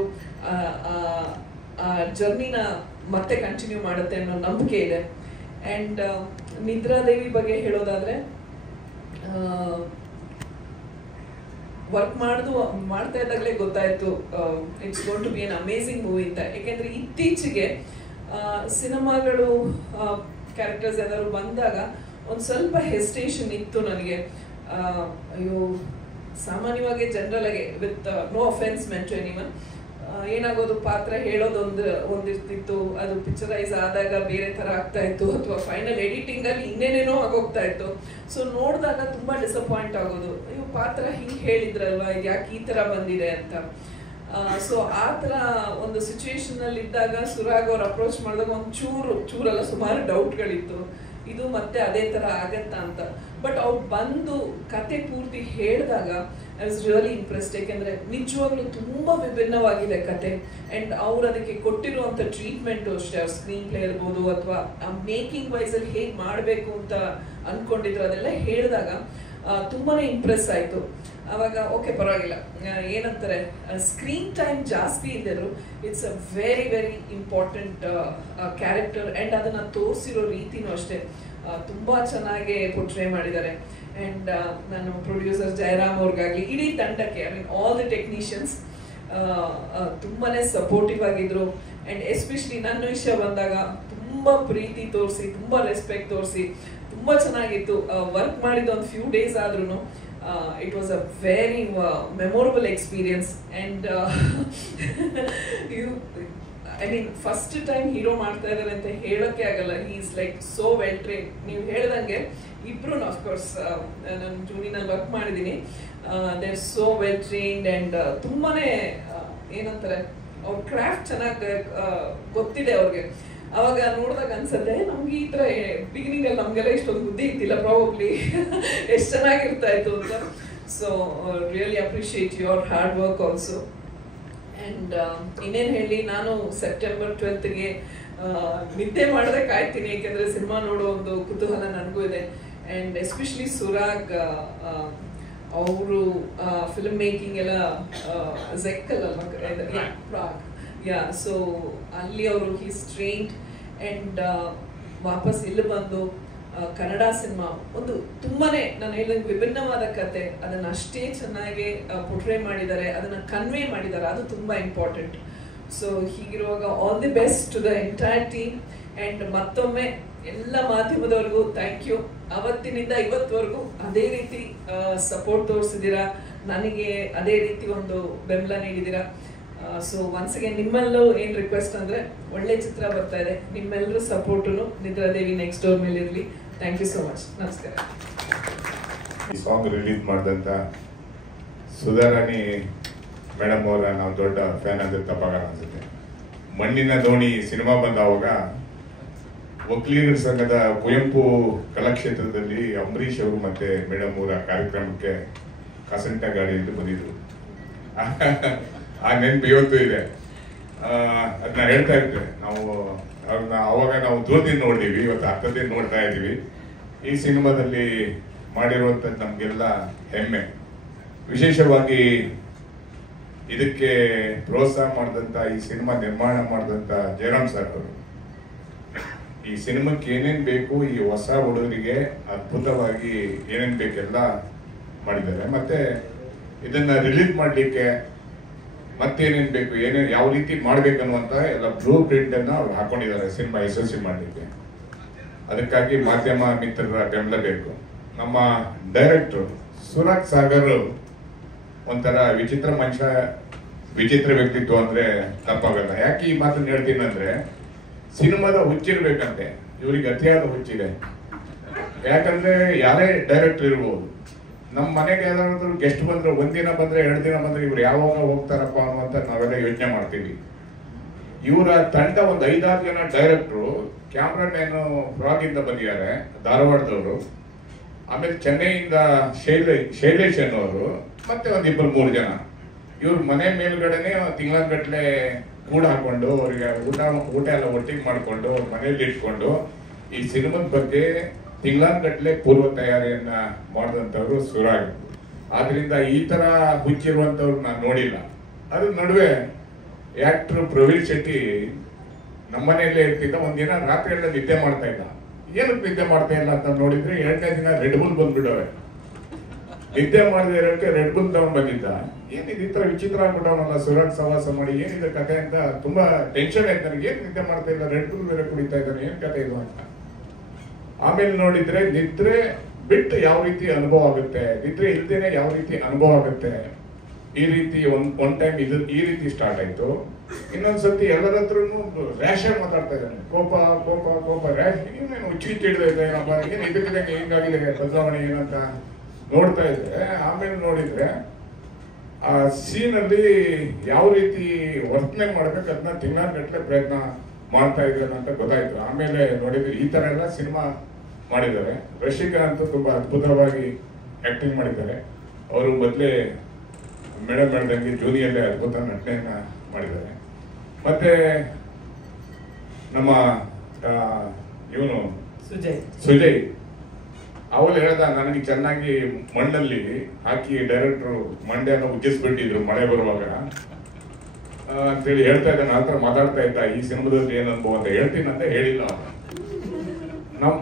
ಆ ಜರ್ನಿನ ಮತ್ತೆ ಕಂಟಿನ್ಯೂ ಮಾಡುತ್ತೆ ಅನ್ನೋ ನಂಬಿಕೆ ಇದೆ. ಆ್ಯಂಡ್ ನಿದ್ರಾದೇವಿ ಬಗ್ಗೆ ಹೇಳೋದಾದರೆ, ವರ್ಕ್ ಮಾಡ್ತಾ ಇದ್ದಾಗಲೇ ಗೊತ್ತಾಯ್ತು it's going to be an amazing movie ಅಂತ. ಯಾಕೆಂದರೆ ಇತ್ತೀಚೆಗೆ ಸಿನಿಮಾಗಳು ಕ್ಯಾರೆಕ್ಟರ್ಸ್ ಏನಾದ್ರು ಬಂದಾಗ ಒಂದು ಸ್ವಲ್ಪ ಹೆಸಿಟೇಷನ್ ಇತ್ತು ನನಗೆ. ಅಯ್ಯೋ, ಸಾಮಾನ್ಯವಾಗಿ ಜನರಲ್ ಆಗಿ, with no offence meant to anyone, ಏನಾಗೋದು, ಪಾತ್ರ ಒಂದಿರ್ತಿತ್ತು, ಅದು ಪಿಕ್ಚರೈಸ್ ಆದಾಗ ಬೇರೆ ಥರ ಆಗ್ತಾ ಇತ್ತು, ಅಥವಾ ಫೈನಲ್ ಎಡಿಟಿಂಗಲ್ಲಿ ಇನ್ನೇನೇನೋ ಆಗೋಗ್ತಾ ಇತ್ತು. ಸೊ ನೋಡಿದಾಗ ತುಂಬ ಡಿಸಪಾಯಿಂಟ್ ಆಗೋದು, ಅಯ್ಯೋ ಪಾತ್ರ ಹಿಂಗೆ ಹೇಳಿದ್ರಲ್ವಾ, ಯಾಕೆ ಈ ಥರ ಬಂದಿದೆ ಅಂತ. ಸೊ ಆ ಥರ ಒಂದು ಸಿಚುವೇಶನಲ್ಲಿ ಇದ್ದಾಗ ಸುರಾಗ್ ಅವ್ರು ಅಪ್ರೋಚ್ ಮಾಡಿದಾಗ ಒಂದು ಚೂರಲ್ಲ ಸುಮಾರು ಡೌಟ್ಗಳಿತ್ತು, ಇದು ಮತ್ತೆ ಅದೇ ಥರ ಆಗತ್ತಾ ಅಂತ. ಬಟ್ ಅವ್ರು ಬಂದು ಕತೆ ಪೂರ್ತಿ ಹೇಳಿದಾಗ ಐ ವಾಸ್ ರಿಯಲಿ ಇಂಪ್ರೆಸ್ಡ್. ಯಾಕೆಂದರೆ ನಿಜವಾಗ್ಲೂ ತುಂಬ ವಿಭಿನ್ನವಾಗಿದೆ ಕತೆ. ಆ್ಯಂಡ್ ಅವ್ರು ಅದಕ್ಕೆ ಕೊಟ್ಟಿರುವಂಥ ಟ್ರೀಟ್ಮೆಂಟು ಅಷ್ಟೇ, ಅವ್ರ ಸ್ಕ್ರೀನ್ ಪ್ಲೇ ಇರ್ಬೋದು ಅಥವಾ ಮೇಕಿಂಗ್ ವೈಸಲ್ಲಿ ಹೇಗೆ ಮಾಡಬೇಕು ಅಂತ ಅಂದ್ಕೊಂಡಿದ್ರು, ಅದೆಲ್ಲ ಹೇಳಿದಾಗ ತುಂಬಾ ಇಂಪ್ರೆಸ್ ಆಯಿತು. ಆವಾಗ ಓಕೆ ಪರವಾಗಿಲ್ಲ, ಏನಂತಾರೆ, ಸ್ಕ್ರೀನ್ ಟೈಮ್ ಜಾಸ್ತಿ ಇದ್ದರು, it's a very very important character. And ಅದನ್ನು ತೋರಿಸಿರೋ ರೀತಿನೂ ಅಷ್ಟೇ ತುಂಬ ಚೆನ್ನಾಗಿ ಪೋರ್ಟ್ರೇ ಮಾಡಿದ್ದಾರೆ. ಆ್ಯಂಡ್ ನಾನು ಪ್ರೊಡ್ಯೂಸರ್ ಜಯರಾಮ್ ಅವ್ರಿಗಾಗಲಿ, ಇಡೀ ತಂಡಕ್ಕೆ, I mean all the technicians ತುಂಬಾ ಸಪೋರ್ಟಿವ್ ಆಗಿದ್ರು. ಆ್ಯಂಡ್ ಎಸ್ಪೆಷಲಿ ನನ್ನ ವಿಷಯ ಬಂದಾಗ ತುಂಬ ಪ್ರೀತಿ ತೋರಿಸಿ, ತುಂಬ ರೆಸ್ಪೆಕ್ಟ್ ತೋರಿಸಿ, ತುಂಬ ಚೆನ್ನಾಗಿತ್ತು. ವರ್ಕ್ ಮಾಡಿದ ಒಂದು ಫ್ಯೂ ಡೇಸ್ ಆದ್ರೂ it was a very memorable experience. And I mean first time hero ಮಾಡ್ತಾ ಇದ್ದಾರೆ ಅಂತ ಹೇಳೋಕ್ಕೆ ಆಗಲ್ಲ. He is like so well train. ನೀವು ಹೇಳ್ದಂಗೆ ಇಬ್ರು ಅಫ್ಕೋರ್ಸ್ ನಾನು ಜೂನಿನಲ್ಲಿ ವರ್ಕ್ ಮಾಡಿದ್ದೀನಿ. They are so well trained and ತುಂಬಾನೇ ಏನಂತಾರೆ ಅವ್ರ ಕ್ರಾಫ್ಟ್ ಚೆನ್ನಾಗಿ ಗೊತ್ತಿದೆ ಅವ್ರಿಗೆ. ಅವಾಗ ನೋಡಿದಾಗ ಅನ್ಸುತ್ತೆ ನಮ್ಗೆ ಈ ಥರ ಬಿಗಿನಿಂಗ್ ಅಲ್ಲಿ ನಮಗೆಲ್ಲ ಇಷ್ಟೊಂದು ಬುದ್ಧಿ ಇತ್ತಿಲ್ಲ ಪ್ರಾಬಬ್ಲಿ ಎಷ್ಟು ಚೆನ್ನಾಗಿರ್ತಾ ಇತ್ತು ಅಂತ. So really appreciate your hard work also. And ಇನ್ನೇನು ಹೇಳಿ, ನಾನು ಸೆಪ್ಟೆಂಬರ್ 12ಗೆ ನಿದ್ದೆ ಮಾಡದೆ ಕಾಯ್ತೀನಿ, ಏಕೆಂದರೆ ಸಿನಿಮಾ ನೋಡೋ ಒಂದು ಕುತೂಹಲ ನನಗೂ ಇದೆ. ಆ್ಯಂಡ್ ಎಸ್ಪೆಷಲಿ ಸುರಾಗ್ ಅವರು ಫಿಲ್ಮ್ ಮೇಕಿಂಗ್ ಎಲ್ಲ ಝೆಕ್ಕಲ್ ಅಲ್ವಾ, ಪ್ರಾಗ್, ಯಾ. ಸೊ ಅಲ್ಲಿ ಅವರು ಹೀಸ್ ಟ್ರೈನ್ಡ್ ಆ್ಯಂಡ್ ವಾಪಸ್ ಇಲ್ಲಿ ಬಂದು ಕನ್ನಡ ಸಿನಿಮಾ ಒಂದು ತುಂಬಾನೇ ನಾನು ಹೇಳಿದಂಗೆ ವಿಭಿನ್ನವಾದ ಕತೆ, ಅದನ್ನು ಅಷ್ಟೇ ಚೆನ್ನಾಗಿ ಪೋರ್ಟ್ರೇ ಮಾಡಿದ್ದಾರೆ, ಅದನ್ನು ಕನ್ವೆ ಮಾಡಿದ್ದಾರೆ, ಅದು ತುಂಬ ಇಂಪಾರ್ಟೆಂಟ್. ಸೊ ಹೀಗಿರುವಾಗ all the best to the entire team. And ಮತ್ತೊಮ್ಮೆ ಎಲ್ಲ ಮಾಧ್ಯಮದವ್ರಿಗೂ ಥ್ಯಾಂಕ್ ಯು. ಅವತ್ತಿನಿಂದ ಇವತ್ತವರೆಗೂ ಅದೇ ರೀತಿ ಸಪೋರ್ಟ್ ತೋರಿಸಿದ್ದೀರಾ, ನನಗೆ ಅದೇ ರೀತಿ ಒಂದು ಬೆಂಬಲ ನೀಡಿದ್ದೀರಾ. ಸೊ ಒನ್ಸ್ ಅಗೇನ್ ನಿಮ್ಮಲ್ಲೂ ಏನು ರಿಕ್ವೆಸ್ಟ್ ಅಂದರೆ, ಒಳ್ಳೆ ಚಿತ್ರ ಬರ್ತಾ ಇದೆ, ನಿಮ್ಮೆಲ್ಲರೂ ಸಪೋರ್ಟು ನಿದ್ರಾದೇವಿ ನೆಕ್ಸ್ಟ್ ಡೋರ್ ಮೇಲೆ ಇರಲಿ. Thank you so much. ನಮಸ್ಕಾರ. ಈ ಸಾಂಗ್ ರಿಲೀಸ್ ಮಾಡಿದಂಥ ಸುಧಾರಾಣಿ ಮೇಡಮ್ ಅವರ ನಾವು ದೊಡ್ಡ ಫ್ಯಾನ್ ಅಂದರೆ ತಪ್ಪಾಗಲ್ಲ ಅನ್ಸುತ್ತೆ. ಮಣ್ಣಿನ ದೋಣಿ ಸಿನಿಮಾ ಬಂದಾವಾಗ ಒಕ್ಕಲಿಗರ ಸಂಘದ ಕುವೆಂಪು ಕಲಾಕ್ಷೇತ್ರದಲ್ಲಿ ಅಂಬರೀಷ್ ಅವರು ಮತ್ತೆ ಮೇಡಮ್ ಅವರ ಕಾರ್ಯಕ್ರಮಕ್ಕೆ ಕಸಂಟ ಗಾಡಿಯಲ್ಲಿ ಬಂದಿದ್ರು. ಆ ನೆನಪು ಇವತ್ತು ಇದೆ. ಅದನ್ನ ಹೇಳ್ತಾ ಇರ್ತೇವೆ ನಾವು. ಅವಾಗ ನಾವು ದೂರದಿಂದ ನೋಡಿದೀವಿ, ಇವತ್ತು ಹತ್ತದಿಂದ ನೋಡ್ತಾ ಇದ್ದೀವಿ. ಈ ಸಿನಿಮಾದಲ್ಲಿ ಮಾಡಿರುವಂಥದ್ದು ನಮಗೆಲ್ಲ ಹೆಮ್ಮೆ. ವಿಶೇಷವಾಗಿ ಇದಕ್ಕೆ ಪ್ರೋತ್ಸಾಹ ಮಾಡಿದಂಥ, ಈ ಸಿನಿಮಾ ನಿರ್ಮಾಣ ಮಾಡಿದಂಥ ಜಯರಾಮ್ ಸರ್ ಅವರು ಈ ಸಿನಿಮಾಕ್ಕೆ ಏನೇನು ಬೇಕು, ಈ ಹೊಸ ಹುಡುಗರಿಗೆ ಅದ್ಭುತವಾಗಿ ಏನೇನು ಬೇಕೆಲ್ಲ ಮಾಡಿದ್ದಾರೆ. ಮತ್ತೆ ಇದನ್ನ ರಿಲೀಸ್ ಮಾಡಲಿಕ್ಕೆ ಮತ್ತೇನೇನು ಬೇಕು, ಏನೇನು ಯಾವ ರೀತಿ ಮಾಡ್ಬೇಕನ್ನುವಂತ ಎಲ್ಲ ಬ್ಲೂ ಪ್ರಿಂಟ್ ಅನ್ನ ಅವ್ರು ಹಾಕೊಂಡಿದ್ದಾರೆ ಸಿನಿಮಾ ಯಶಸ್ವಿ ಮಾಡಲಿಕ್ಕೆ. ಅದಕ್ಕಾಗಿ ಮಾಧ್ಯಮ ಮಿತ್ರರ ಬೆಂಬಲ ಬೇಕು. ನಮ್ಮ ಡೈರೆಕ್ಟರ್ ಸುರಾಗ್ ಸಾಗರ್ ಒಂಥರ ವಿಚಿತ್ರ ಮನುಷ್ಯ, ವಿಚಿತ್ರ ವ್ಯಕ್ತಿತ್ವ ಅಂದ್ರೆ ತಪ್ಪಾಗಲ್ಲ. ಯಾಕೆ ಈ ಮಾತನ್ನು ಹೇಳ್ತೀನಿ ಅಂದ್ರೆ, ಸಿನಿಮಾದ ಹುಚ್ಚಿರ್ಬೇಕಂತೆ, ಇವ್ರಿಗೆ ಅತಿಯಾದ ಹುಚ್ಚಿದೆ. ಯಾಕಂದ್ರೆ ಯಾರೇ ಡೈರೆಕ್ಟರ್ ಇರ್ಬೋದು, ನಮ್ಮ ಮನೆಗೆ ಯಾವ್ದಾದ್ರು ಗೆಸ್ಟ್ ಬಂದ್ರೆ, ಒಂದಿನ ಬಂದ್ರೆ 2 ದಿನ ಬಂದ್ರೆ ಇವ್ರು ಯಾವಾಗ ಹೋಗ್ತಾರಪ್ಪ ಅನ್ನುವಂತ ನಾವೆಲ್ಲ ಯೋಚನೆ ಮಾಡ್ತೀವಿ. ಇವರ ತಂಡ ಒಂದು 5-6 ಜನ ಡೈರೆಕ್ಟ್ರು, ಕ್ಯಾಮ್ರಾಮ್ಯಾನು ಫ್ರಾಗಿಂದ ಬಂದಿದ್ದಾರೆ ಧಾರವಾಡದವರು, ಆಮೇಲೆ ಚೆನ್ನೈಯಿಂದ ಶೈಲೇಶ್ ಅನ್ನೋರು, ಮತ್ತೆ ಒಂದು 2-3 ಜನ. ಇವ್ರ ಮನೆ ಮೇಲ್ಗಡೆನೆ ತಿಂಗಳಗಟ್ಟಲೆ ಕೂಡ ಹಾಕೊಂಡು ಅವರಿಗೆ ಊಟ ಎಲ್ಲ ಒಟ್ಟಿಗೆ ಮಾಡಿಕೊಂಡು ಮನೆಯಲ್ಲಿ ಇಟ್ಕೊಂಡು ಈ ಸಿನಿಮಾದ ಬಗ್ಗೆ ತಿಂಗಳಗಟ್ಟಲೆ ಪೂರ್ವ ತಯಾರಿಯನ್ನ ಮಾಡಿದಂಥವ್ರು ಸುರಾಗ್. ಆದ್ರಿಂದ ಈ ತರ ಹುಚ್ಚಿರುವಂತವ್ರು ನಾನು ನೋಡಿಲ್ಲ. ಅದ್ರ ನಡುವೆ ಆಕ್ಟರ್ ಪ್ರವೀಣ್ ಶೆಟ್ಟಿ ನಮ್ಮನೆಯಲ್ಲೇ ಇರ್ತಿದ್ದ. ಒಂದಿನ ರಾತ್ರಿ ಎಲ್ಲ ನಿದ್ದೆ ಮಾಡ್ತಾ ಇಲ್ಲ. ಏನಕ್ಕೆ ನಿದ್ದೆ ಮಾಡ್ತಾ ಇಲ್ಲ ಅಂತ ನೋಡಿದ್ರೆ 2ನೇ ದಿನ ರೆಡ್ ಬುಲ್ ಬಂದ್ಬಿಡವೆ. ನಿದ್ದೆ ಮಾಡದೆ ಇರೋಕೆ ರೆಡ್ ಬುಲ್ ತಗೊಂಡ್ ಬಂದಿದ್ದ. ಏನಿದೆ ಈ ತರ ವಿಚಿತ್ರ ಆಗ್ಬಿಟ್ಟವನಲ್ಲ ಸುರಾಗ್ ಸವಾಸ ಮಾಡಿ, ಏನಿದೆ ಕತೆ ಅಂತ ತುಂಬಾ ಟೆನ್ಷನ್ ಆಯ್ತು ನನಗೆ. ಏನ್ ನಿದ್ದೆ ಮಾಡ್ತಾ ಇಲ್ಲ, ರೆಡ್ ಬುಲ್ ಬೇರೆ ಕುಡಿತಾ ಇದ್ದಾನೆ, ಏನ್ ಕತೆ ಇದು ಅಂತ. ಆಮೇಲೆ ನೋಡಿದ್ರೆ ನಿದ್ರೆ ಬಿಟ್ಟು ಯಾವ ರೀತಿ ಅನುಭವ ಆಗುತ್ತೆ, ನಿದ್ರೆ ಇಲ್ದೇನೆ ಯಾವ ರೀತಿ ಅನುಭವ ಆಗುತ್ತೆ, ಈ ರೀತಿ ಒನ್ ಟೈಮ್ ಇದು ಈ ರೀತಿ ಸ್ಟಾರ್ಟ್ ಆಯ್ತು. ಇನ್ನೊಂದ್ಸತಿ ಎಲ್ಲರ ಹತ್ರನು ರ್ಯಾಶ್ ಆಗಿ ಮಾತಾಡ್ತಾ ಇದ್ದಾನೆ. ಕೋಪ ಕೋಪ ಕೋಪ ರ್ಯಾಶ್, ಇನ್ನೇನು ಹುಚ್ಚಿ ಹಿಡಿದೈತೆ ಏನಪ್ಪ, ಏನ್ ಇದಕ್ಕೆ ಹೆಂಗಾಗಿದೆ ಬದಲಾವಣೆ ಏನಂತ ನೋಡ್ತಾ ಇದ್ರೆ, ಆಮೇಲೆ ನೋಡಿದ್ರೆ ಆ ಸೀನಲ್ಲಿ ಯಾವ ರೀತಿ ವರ್ತನೆ ಮಾಡ್ಬೇಕು ಅದನ್ನ ತಿಂಗಳಗಟ್ಟಲೆ ಪ್ರಯತ್ನ ಮಾಡ್ತಾ ಇದ್ದಾರೆ ಅಂತ ಗೊತ್ತಾಯ್ತು. ಆಮೇಲೆ ನೋಡಿದ್ರೆ ಈ ತರ ಎಲ್ಲ ಸಿನಿಮಾ ಮಾಡಿದ್ದಾರೆ. ರಶಿಕಾ ಅಂತೂ ತುಂಬಾ ಅದ್ಭುತವಾಗಿ ಆಕ್ಟಿಂಗ್ ಮಾಡಿದ್ದಾರೆ. ಅವರು ಮೊದಲೇ ಮೇಡಮ್ ಹೇಳ್ದಂಗೆ ಜೂನಿಯಲ್ಲೇ ಅದ್ಭುತ ನಟನೆಯನ್ನ ಮಾಡಿದ್ದಾರೆ. ಮತ್ತೆ ನಮ್ಮ ಇವನು ಸುಜಯ್ ಅವಳು ಹೇಳ್ದ, ನನಗೆ ಚೆನ್ನಾಗಿ ಮಣ್ಣಲ್ಲಿ ಹಾಕಿ ಡೈರೆಕ್ಟ್ರು ಮಂಡ್ಯನ ಉಜ್ಜಿಸ್ಬಿಟ್ಟಿದ್ರು ಮಳೆ ಬರುವಾಗ ಅಂತೇಳಿ ಹೇಳ್ತಾ ಇದ್ದಾನೆ. ಆ ಥರ ಮಾತಾಡ್ತಾ ಇದ್ದ. ಈ ಸಿನಿಮಾದಲ್ಲಿ ಏನು ಅನುಭವ ಅಂತ ಹೇಳ್ತೀನಿ ಅಂತ ಹೇಳಿಲ್ಲ.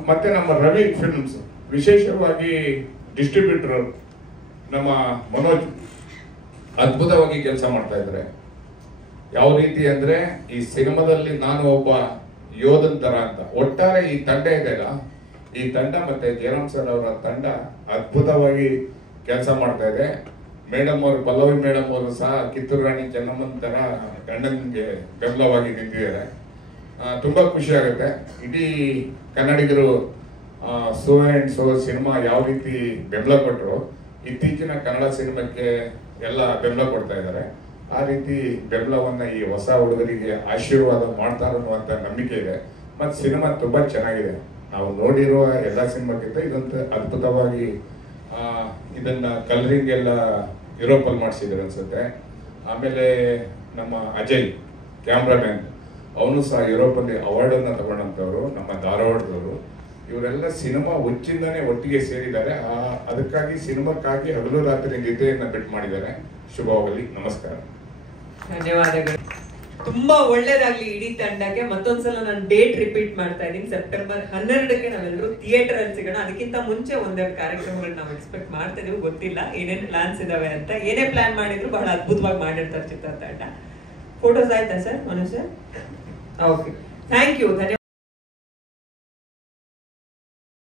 ಮತ್ತೆ ನಮ್ಮ ರವಿ ಫಿಲ್ಮ್ಸ್ ವಿಶೇಷವಾಗಿ ಡಿಸ್ಟ್ರಿಬ್ಯೂಟರ್ ನಮ್ಮ ಮನೋಜ್ ಅದ್ಭುತವಾಗಿ ಕೆಲಸ ಮಾಡ್ತಾ ಇದ್ದಾರೆ. ಯಾವ ರೀತಿ ಅಂದ್ರೆ, ಈ ಸಿನಿಮಾದಲ್ಲಿ ನಾನು ಒಬ್ಬ ಯೋಧನ್ ತರ ಅಂತ. ಒಟ್ಟಾರೆ ಈ ತಂಡ ಇದೆಯಲ್ಲ, ಈ ತಂಡ ಮತ್ತೆ ಜಯರಾಮ್ ಸರ್ ಅವರ ತಂಡ ಅದ್ಭುತವಾಗಿ ಕೆಲಸ ಮಾಡ್ತಾ ಇದೆ. ಮೇಡಮ್ ಅವರು ಪಲ್ಲವಿ ಮೇಡಮ್ ಅವರು ಸಹ ಕಿತ್ತೂರು ರಾಣಿ ಚೆನ್ನಮ್ಮನ ತರ ಗಂಡನಿಗೆ ಬೆಂಬಲವಾಗಿ ನಿಂತಿದ್ದಾರೆ. ತುಂಬಾ ಖುಷಿ ಆಗುತ್ತೆ. ಇಡೀ ಕನ್ನಡಿಗರು ಸೋ ಅಂಡ್ ಸೋ ಸಿನಿಮಾ ಯಾವ ರೀತಿ ಬೆಂಬಲ ಕೊಟ್ಟರು, ಇತ್ತೀಚಿನ ಕನ್ನಡ ಸಿನಿಮಾಕ್ಕೆ ಎಲ್ಲ ಬೆಂಬಲ ಕೊಡ್ತಾ ಇದ್ದಾರೆ. ಆ ರೀತಿ ಬೆಂಬಲವನ್ನ ಈ ಹೊಸ ಹುಡುಗರಿಗೆ ಆಶೀರ್ವಾದ ಮಾಡ್ತಾರೆ ಅನ್ನುವಂತ ನಂಬಿಕೆ ಇದೆ. ಮತ್ತೆ ಸಿನಿಮಾ ತುಂಬಾ ಚೆನ್ನಾಗಿದೆ. ನಾವು ನೋಡಿರುವ ಎಲ್ಲ ಸಿನಿಮಾಕ್ಕಿಂತ ಇದಂತೂ ಅದ್ಭುತವಾಗಿ ಇದನ್ನ ಕಲರಿಂಗ್ ಎಲ್ಲ ಯುರೋಪಲ್ಲಿ ಮಾಡಿಸಿದ್ರು ಅನ್ಸುತ್ತೆ. ಆಮೇಲೆ ನಮ್ಮ ಅಜಯ್ ಕ್ಯಾಮ್ರಾಮ್ಯಾನ್, ಅವನು ಸಹ ಯುರೋಪಲ್ಲಿ ಅವಾರ್ಡನ್ನು ತಗೊಂಡಂಥವ್ರು, ನಮ್ಮ ಧಾರವಾಡದವರು. ಇವರೆಲ್ಲ ಸಿನಿಮಾ ಹುಚ್ಚಿಂದನೇ ಒಟ್ಟಿಗೆ ಸೇರಿದ್ದಾರೆ. ಅದಕ್ಕಾಗಿ ಸಿನಿಮಾಕ್ಕಾಗಿ ಹಗಲು ರಾತ್ರಿ ನಿದ್ದೆಯನ್ನ ಬಿಟ್ಟು ಮಾಡಿದ್ದಾರೆ. ಶುಭವಾಗಲಿ. ನಮಸ್ಕಾರ. ಧನ್ಯವಾದಗಳು. ತುಂಬಾ ಒಳ್ಳೇದಾಗ್ಲಿ ಇಡೀ ತಂಡಕ್ಕೆ. ಮತ್ತೊಂದ್ಸಲ ನಾನು ಡೇಟ್ ರಿಪೀಟ್ ಮಾಡ್ತಾ ಇದ್ದೀನಿ, ಸೆಪ್ಟೆಂಬರ್ 12ಕ್ಕೆ ನಾವೆಲ್ಲರೂ ಥಿಯೇಟರ್ ಅಲ್ಲಿ ಸಿಗೋಣ. ಅದಕ್ಕಿಂತ ಮುಂಚೆ ಒಂದೆರಡು ಕಾರ್ಯಕ್ರಮಗಳನ್ನ ನಾವು ಎಕ್ಸ್ಪೆಕ್ಟ್ ಮಾಡ್ತಾ ಇದೀವಿ. ಗೊತ್ತಿಲ್ಲ ಏನೇನ್ ಪ್ಲಾನ್ಸ್ ಇದಾವೆ ಅಂತ. ಏನೇ ಪ್ಲಾನ್ ಮಾಡಿದ್ರು ಬಹಳ ಅದ್ಭುತವಾಗಿ ಮಾಡಿರ್ತಾರೆ ಚಿತ್ರ ತಂಡ. ಫೋಟೋಸ್ ಆಯ್ತಾ sir? Manu sir? Okay, thank you. ಧನ್ಯವಾದ.